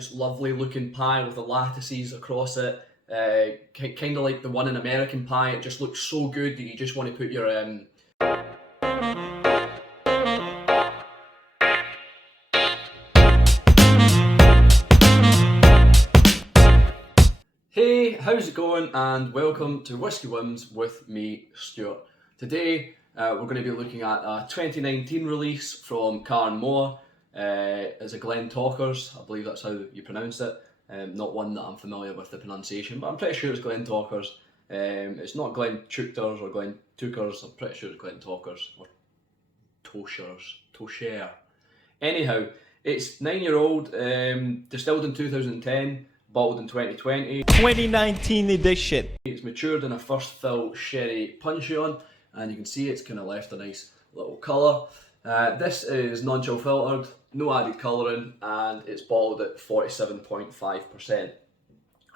just lovely looking pie with the lattices across it. Kind of like the one in American Pie. It just looks so good that you just want to put your Hey, how's it going? And welcome to Whisky Wins with me, Stuart. Today we're going to be looking at a 2019 release from Carn Mor. It's a Glentauchers, I believe that's how you pronounce it. Not one that I'm familiar with the pronunciation, but I'm pretty sure it's Glentauchers. It's not Glentauchers or Glentauchers, I'm pretty sure it's Glentauchers or Tocher. Anyhow, it's 9-year-old, distilled in 2010. Bottled in 2020. 2019 edition. It's matured in a first fill sherry puncheon, and you can see it's kind of left a nice little colour. This is non-chill filtered, no added colouring, and it's bottled at 47.5%.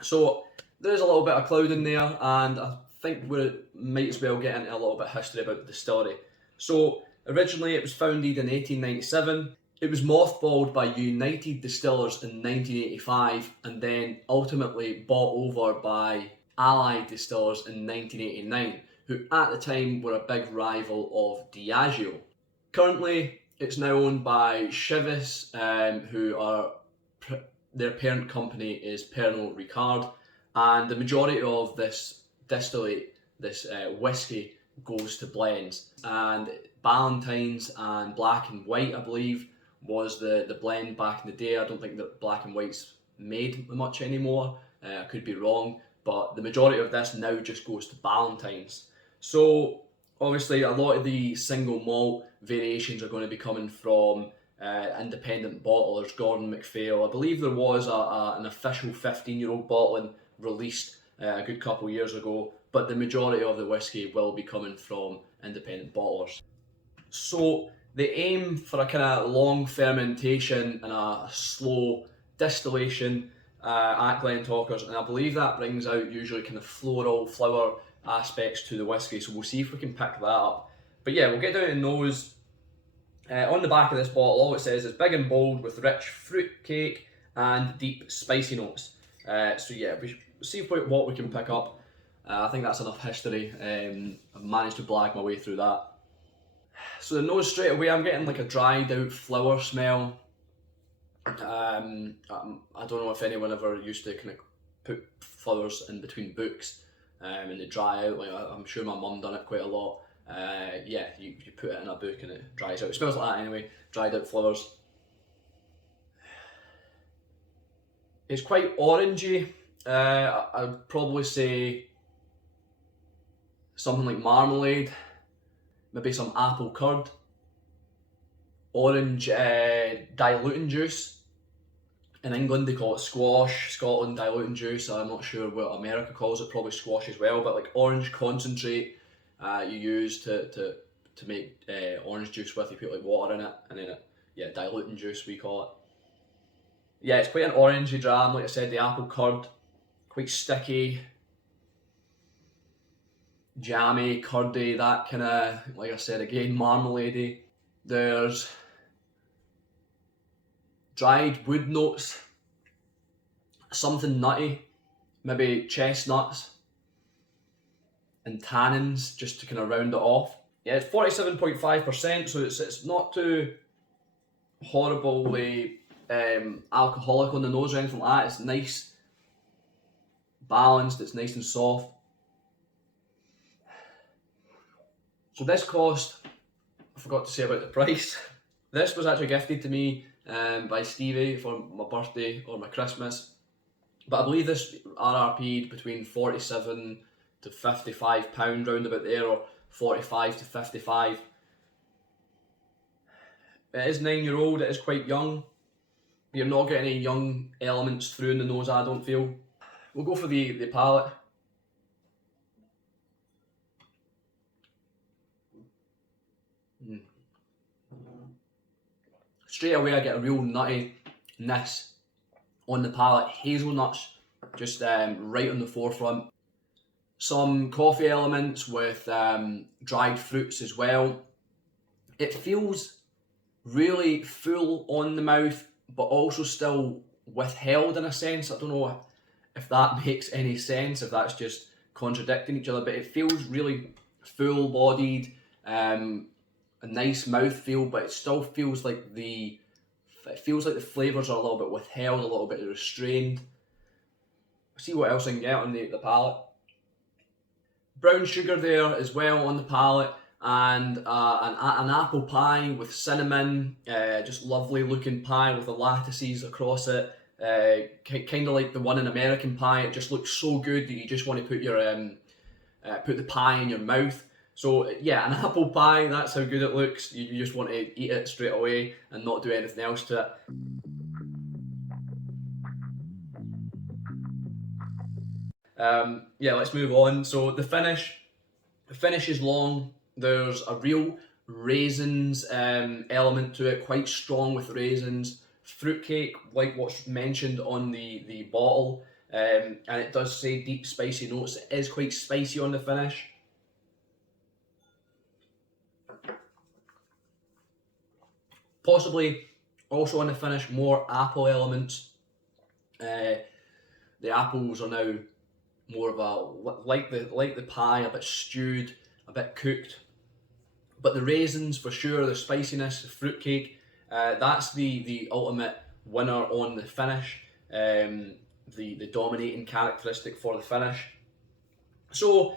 So there's a little bit of cloud in there, and I think we might as well get into a little bit of history about the distillery. So originally it was founded in 1897. It was mothballed by United Distillers in 1985 and then ultimately bought over by Allied Distillers in 1989, who at the time were a big rival of Diageo. Currently, it's now owned by Chivas, who are their parent company is Pernod Ricard, and the majority of this distillate, this whiskey, goes to blends. And Ballantines and Black and White, I believe, was the blend back in the day. I don't think that Black and White's made much anymore. I could be wrong, but the majority of this now just goes to Ballantines. So obviously a lot of the single malt variations are going to be coming from independent bottlers. Gordon MacPhail, I believe there was an official 15-year-old bottling released a good couple of years ago, but the majority of the whiskey will be coming from independent bottlers. So they aim for a kind of long fermentation and a slow distillation at Glentauchers, and I believe that brings out usually kind of floral, flower aspects to the whiskey, so we'll see if we can pick that up. But yeah, we'll get down to nose. On the back of this bottle, all it says is big and bold with rich fruit cake and deep spicy notes. So yeah, we'll see what we can pick up. I think that's enough history. I've managed to blag my way through that. So the nose straight away, I'm getting like a dried out flower smell. I don't know if anyone ever used to kind of put flowers in between books and they dry out. Like I'm sure my mum done it quite a lot. Yeah, you put it in a book and it dries out. It smells like that anyway, dried out flowers. It's quite orangey. I'd probably say something like marmalade. Maybe some apple curd, orange diluting juice. In England they call it squash, Scotland diluting juice. I'm not sure what America calls it, probably squash as well, but like orange concentrate you use to make orange juice with. You put like water in it and then diluting juice we call it. Yeah, it's quite an orangey dram, like I said, the apple curd, quite sticky, jammy, curdy, that kind of, like I said again, marmalade-y. There's dried wood notes, something nutty, maybe chestnuts and tannins just to kind of round it off. Yeah, it's 47.5%, so it's not too horribly alcoholic on the nose or anything like that. It's nice, balanced, it's nice and soft. So this cost, I forgot to say about the price. This was actually gifted to me by Stevie for my birthday or my Christmas. But I believe this RRP'd between £47 to £55 round about there, or 45 to 55. It is 9-year-old, it is quite young. You're not getting any young elements through in the nose, I don't feel. We'll go for the palate. Straight away I get a real nuttiness on the palate. Hazelnuts just right on the forefront. Some coffee elements with dried fruits as well. It feels really full on the mouth, but also still withheld in a sense. I don't know if that makes any sense, if that's just contradicting each other, but it feels really full-bodied, a nice mouthfeel, but it still feels like the flavours are a little bit withheld, a little bit restrained. See what else I can get on the palate. Brown sugar there as well on the palate, and an apple pie with cinnamon, just lovely looking pie with the lattices across it. Kind of like the one in American Pie. It just looks so good that you just want to put your put the pie in your mouth. So yeah, an apple pie, that's how good it looks. You just want to eat it straight away and not do anything else to it. Yeah, let's move on. So the finish is long. There's a real raisins element to it, quite strong with raisins. Fruitcake, like what's mentioned on the bottle, and it does say deep spicy notes. It is quite spicy on the finish. Possibly also on the finish more apple elements. The apples are now more of a like the pie, a bit stewed, a bit cooked. But the raisins for sure, the spiciness, the fruitcake, that's the ultimate winner on the finish. The dominating characteristic for the finish. So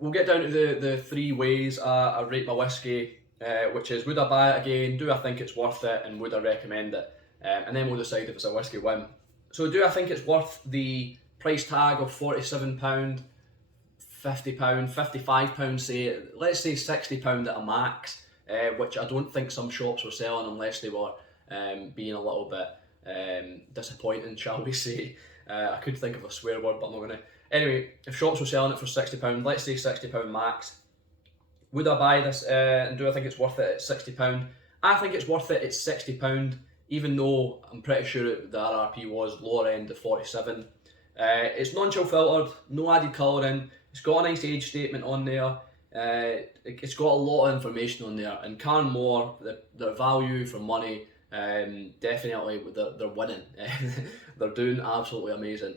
we'll get down to the three ways I rate my whiskey, which is would I buy it again, do I think it's worth it, and would I recommend it? And then we'll decide if it's a whiskey win. So do I think it's worth the price tag of £47, £50, £55, say, let's say £60 at a max, which I don't think some shops were selling unless they were being a little bit disappointing, shall we say. I could think of a swear word, but I'm not going to. Anyway, if shops were selling it for £60, let's say £60 max, would I buy this and do I think it's worth it at £60? I think it's worth it at £60, even though I'm pretty sure the RRP was lower end of 47. It's non-chill filtered, no added colouring. It's got a nice age statement on there. It's got a lot of information on there. And Carn Mor, their value for money, definitely they're winning. They're doing absolutely amazing.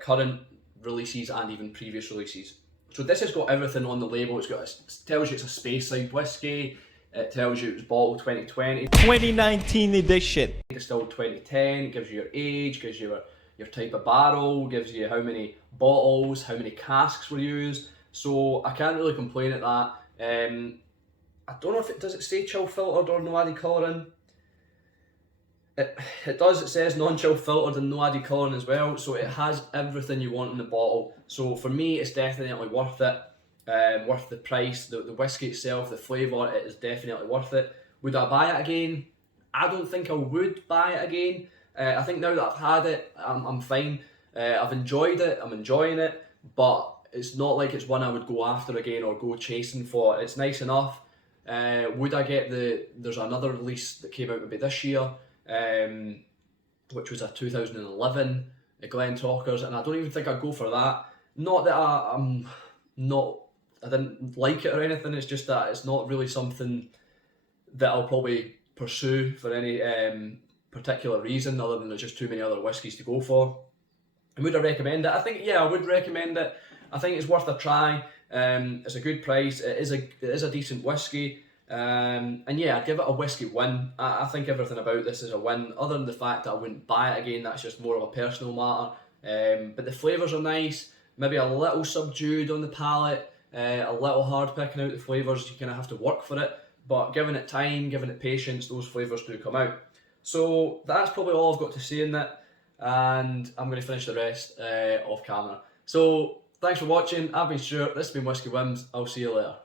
Current releases and even previous releases. So this has got everything on the label. It tells you it's a Speyside whiskey. It tells you it was bottled 2020. 2019 edition. Distilled 2010. It gives you your age, gives you your type of barrel, gives you how many bottles, how many casks were used. So I can't really complain at that. I don't know if does it say chill filtered or no added colouring. It does, it says non-chill filtered and no added colouring as well, so it has everything you want in the bottle. So for me, it's definitely worth it, worth the price, the whiskey itself, the flavour, it is definitely worth it. Would I buy it again? I don't think I would buy it again. I think now that I've had it, I'm fine. I've enjoyed it, I'm enjoying it, but it's not like it's one I would go after again or go chasing for. It's nice enough. Would I get there's another release that came out maybe this year, which was a 2011 Glentauchers, and I don't even think I'd go for that. Not that I didn't like it or anything, it's just that it's not really something that I'll probably pursue for any particular reason other than there's just too many other whiskies to go for. And would I recommend it? I think, yeah, I would recommend it. I think it's worth a try. It's a good price. It is a decent whiskey. And yeah, I'd give it a whiskey win. I think everything about this is a win, other than the fact that I wouldn't buy it again. That's just more of a personal matter. But the flavours are nice, maybe a little subdued on the palate, a little hard picking out the flavours. You kind of have to work for it, but given it time, given it patience, those flavours do come out. So that's probably all I've got to say in that, and I'm going to finish the rest off camera. So thanks for watching. I've been Stuart, this has been Whisky Wins. I'll see you later.